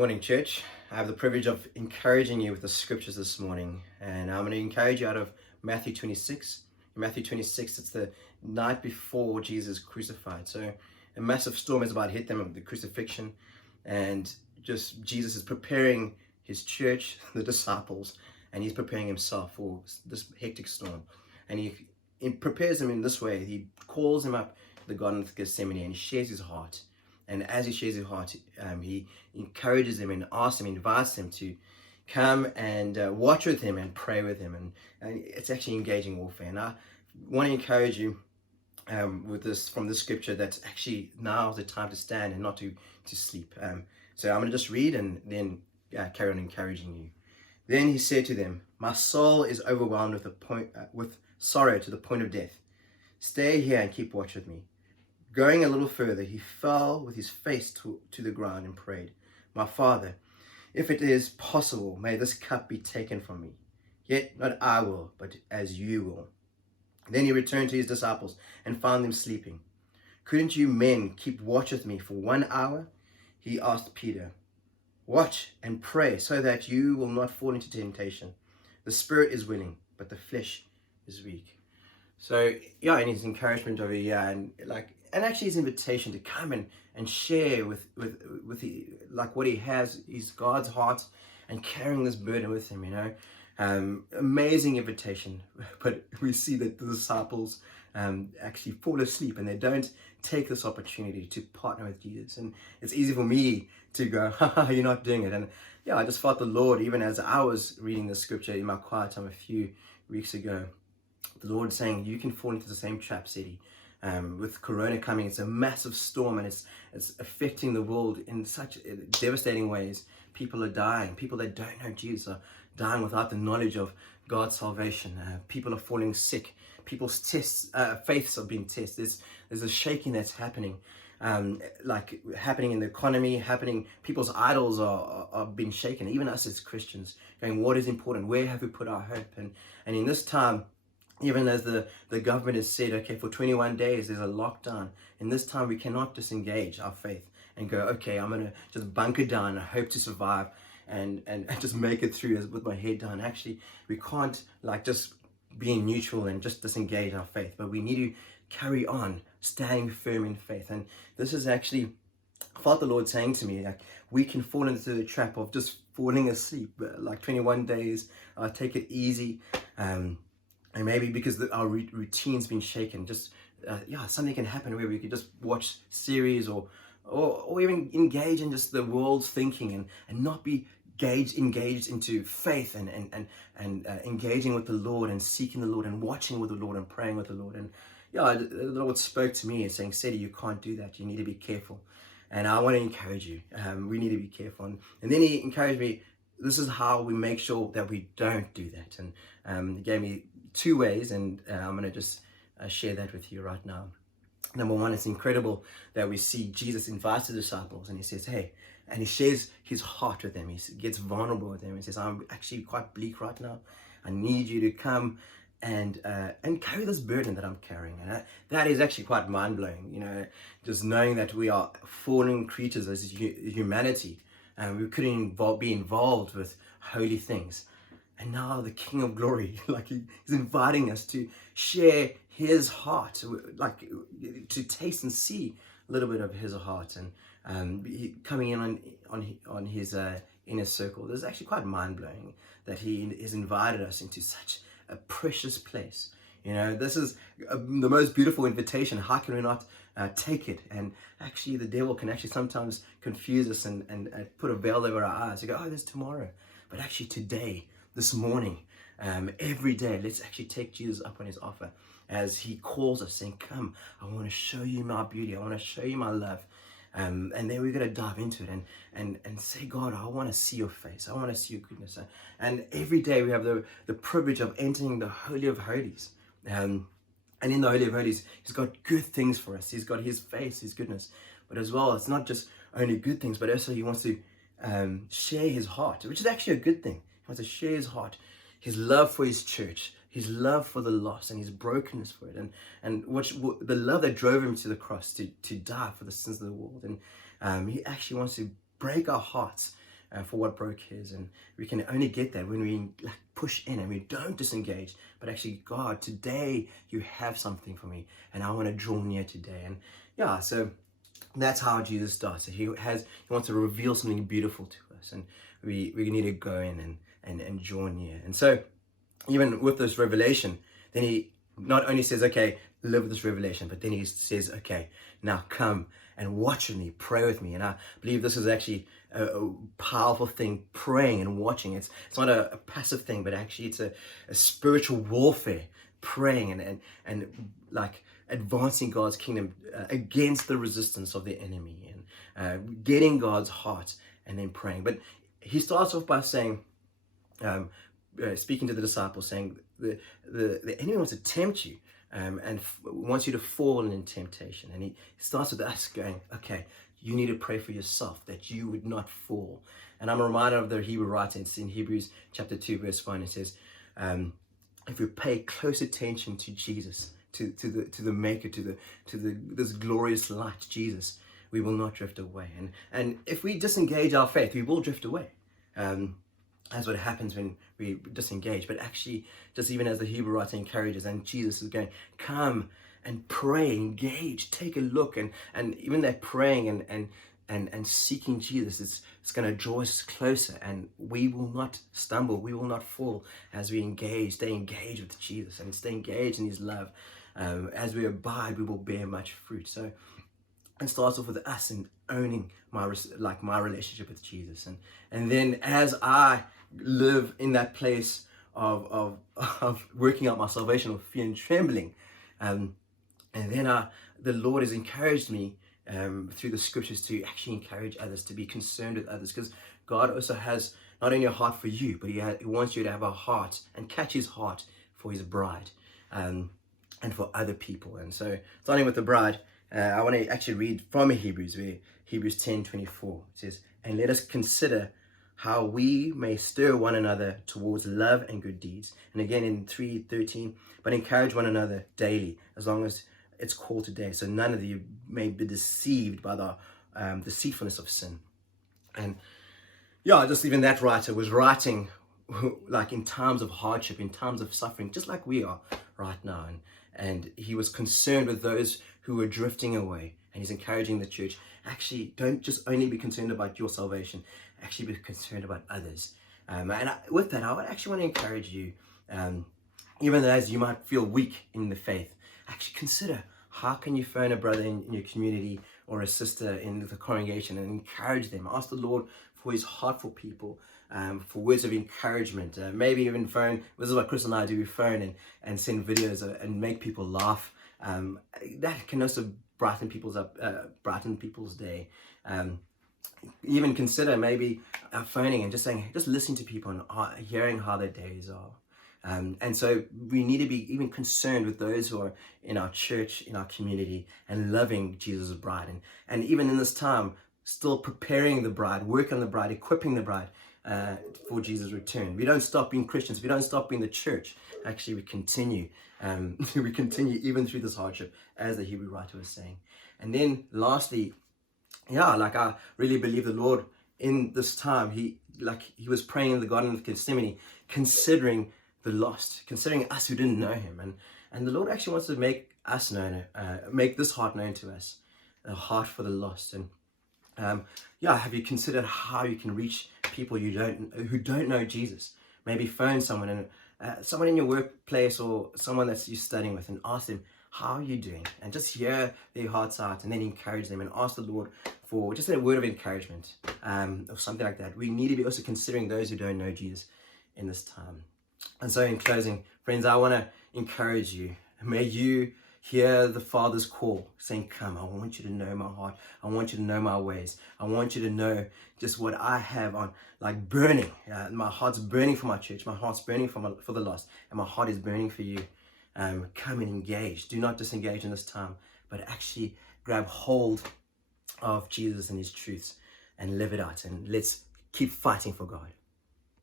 Morning, church. I have the privilege of encouraging you with the scriptures this morning, and I'm going to encourage you out of Matthew 26. In Matthew 26, it's the night before Jesus crucified. So a massive storm is about to hit them of the crucifixion, and just Jesus is preparing his church, the disciples, and he's preparing himself for this hectic storm. And he prepares them in this way. He calls them up to the Garden of Gethsemane and he shares his heart. And as he shares his heart, he encourages them and asks them, invites them to come and watch with him and pray with him. And it's actually engaging warfare. And I want to encourage you with this from the scripture that actually now is the time to stand and not to sleep. So I'm going to just read and then carry on encouraging you. Then he said to them, "My soul is overwhelmed with sorrow to the point of death. Stay here and keep watch with me." Going a little further, he fell with his face to the ground and prayed, "My Father, if it is possible, may this cup be taken from me. Yet not I will, but as you will." Then he returned to his disciples and found them sleeping. "Couldn't you men keep watch with me for 1 hour?" He asked Peter. "Watch and pray so that you will not fall into temptation. The spirit is willing, but the flesh is weak." So yeah, and his encouragement over here, and actually his invitation to come and share with what he has is God's heart and carrying this burden with him, amazing invitation. But we see that the disciples actually fall asleep and they don't take this opportunity to partner with Jesus. And it's easy for me to go, "Haha, you're not doing it." And yeah, I just felt the Lord, even as I was reading the scripture in my quiet time a few weeks ago, the Lord saying you can fall into the same trap, City. With Corona coming, it's a massive storm and it's affecting the world in such devastating ways. People are dying. People that don't know Jesus are dying without the knowledge of God's salvation. People are falling sick. People's faiths are being tested. There's a shaking that's happening, happening in the economy, people's idols are being shaken. Even us as Christians, going, what is important? Where have we put our hope? And in this time, even as the government has said, okay, for 21 days, there's a lockdown. In this time, we cannot disengage our faith and go, okay, I'm going to just bunker down and hope to survive and just make it through with my head down. Actually, we can't just be neutral and just disengage our faith, but we need to carry on standing firm in faith. And this is actually, I felt the Lord saying to me, we can fall into the trap of just falling asleep, 21 days, take it easy. And maybe because our routine's been shaken, something can happen where we could just watch series or even engage in just the world's thinking and not be engaged into faith and engaging with the Lord and seeking the Lord and watching with the Lord and praying with the Lord. And the Lord spoke to me and saying, "Seti, you can't do that. You need to be careful." And I want to encourage you. We need to be careful. And then he encouraged me, this is how we make sure that we don't do that. And he gave me 2 ways, and I'm going to just share that with you right now. Number one, it's incredible that we see Jesus invite the disciples and he says, "Hey," and he shares his heart with them. He gets vulnerable with them. He says, "I'm actually quite bleak right now. I need you to come and carry this burden that I'm carrying." And that is actually quite mind-blowing, just knowing that we are fallen creatures as humanity, and we couldn't be involved with holy things. And now the King of Glory, he's inviting us to share his heart, to taste and see a little bit of his heart, and coming in on his inner circle. This is actually quite mind-blowing that he has invited us into such a precious place. This is the most beautiful invitation. How can we not take it? And actually, the devil can actually sometimes confuse us and put a veil over our eyes. You go, "Oh, there's tomorrow." But actually today, this morning, every day, let's actually take Jesus up on his offer as he calls us saying, "Come, I want to show you my beauty. I want to show you my love." And then we're going to dive into it and say, "God, I want to see your face. I want to see your goodness." And every day we have the privilege of entering the Holy of Holies. And in the Holy of Holies, he's got good things for us. He's got his face, his goodness. But as well, it's not just only good things, but also he wants to share his heart, which is actually a good thing. He wants to share his heart, his love for his church, his love for the lost and his brokenness for it, and the love that drove him to the cross to die for the sins of the world. And he actually wants to break our hearts for what broke his. And we can only get that when we like push in and we don't disengage, but actually, God, today you have something for me and I want to draw near today. And yeah, so that's how Jesus starts. He wants to reveal something beautiful to us, and we need to go in and draw near. And so even with this revelation, then he not only says, okay, live with this revelation, but then he says, okay, now come and watch with me, pray with me. And I believe this is actually a powerful thing, praying and watching. It's not a passive thing, but actually it's a spiritual warfare, praying and like advancing God's kingdom against the resistance of the enemy, and getting God's heart and then praying. But he starts off by saying, speaking to the disciples, saying the enemy wants to tempt you and wants you to fall in temptation. And he starts with us going, okay, you need to pray for yourself that you would not fall. And I'm reminded of the Hebrew writer. It's in Hebrews chapter 2, verse 1. It says, if we pay close attention to Jesus, to the maker, to this glorious light, Jesus, we will not drift away. And if we disengage our faith, we will drift away. That's what happens when we disengage. But actually, just even as the Hebrew writer encourages, and Jesus is going, come and pray, engage, take a look, and even that praying and seeking Jesus, it's going to draw us closer, and we will not stumble, we will not fall as we stay engaged with Jesus and stay engaged in his love. As we abide, we will bear much fruit. So it starts off with us and owning my relationship with Jesus, and then as I live in that place of working out my salvation with fear and trembling, and then the Lord has encouraged me through the scriptures to actually encourage others, to be concerned with others, because God also has not only a heart for you, but he wants you to have a heart and catch his heart for his bride, and for other people. And so starting with the bride, I want to actually read from Hebrews 10:24. It says, and let us consider how we may stir one another towards love and good deeds. And again in 3:13, but encourage one another daily, as long as it's called today, so none of you may be deceived by the deceitfulness of sin. And yeah, just even that writer was writing like in times of hardship, in times of suffering, just like we are right now. And he was concerned with those who were drifting away. And he's encouraging the church, actually, don't just only be concerned about your salvation, actually be concerned about others. With that, I would actually want to encourage you, even as you might feel weak in the faith, actually consider, how can you phone a brother in your community or a sister in the congregation and encourage them? Ask the Lord for his heart for people, for words of encouragement. Maybe even phone. This is what Chris and I do. We phone and send videos and make people laugh. That can also brighten people's day. Even consider maybe phoning and just saying, just listening to people and hearing how their days are. And so we need to be even concerned with those who are in our church, in our community, and loving Jesus' bride. And even in this time, still preparing the bride, working on the bride, equipping the bride for Jesus' return. We don't stop being Christians. We don't stop being the church. Actually, we continue. We continue even through this hardship, as the Hebrew writer was saying. And then lastly, I really believe the Lord in this time, he was praying in the Garden of Gethsemane, considering the lost, considering us who didn't know him. And the Lord actually wants to make us known, make this heart known to us, a heart for the lost. And have you considered how you can reach people who don't know Jesus? Maybe phone someone in your workplace or someone that you're studying with, and ask them, how are you doing? And just hear their hearts out, and then encourage them and ask the Lord for just a word of encouragement, or something like that. We need to be also considering those who don't know Jesus in this time. And so in closing, friends, I want to encourage you. May you hear the Father's call saying, come, I want you to know my heart. I want you to know my ways. I want you to know just what I have on, like burning. My heart's burning for my church. My heart's burning for the lost. And my heart is burning for you. Come and engage. Do not disengage in this time, but actually grab hold of Jesus and his truths and live it out. And let's keep fighting for God.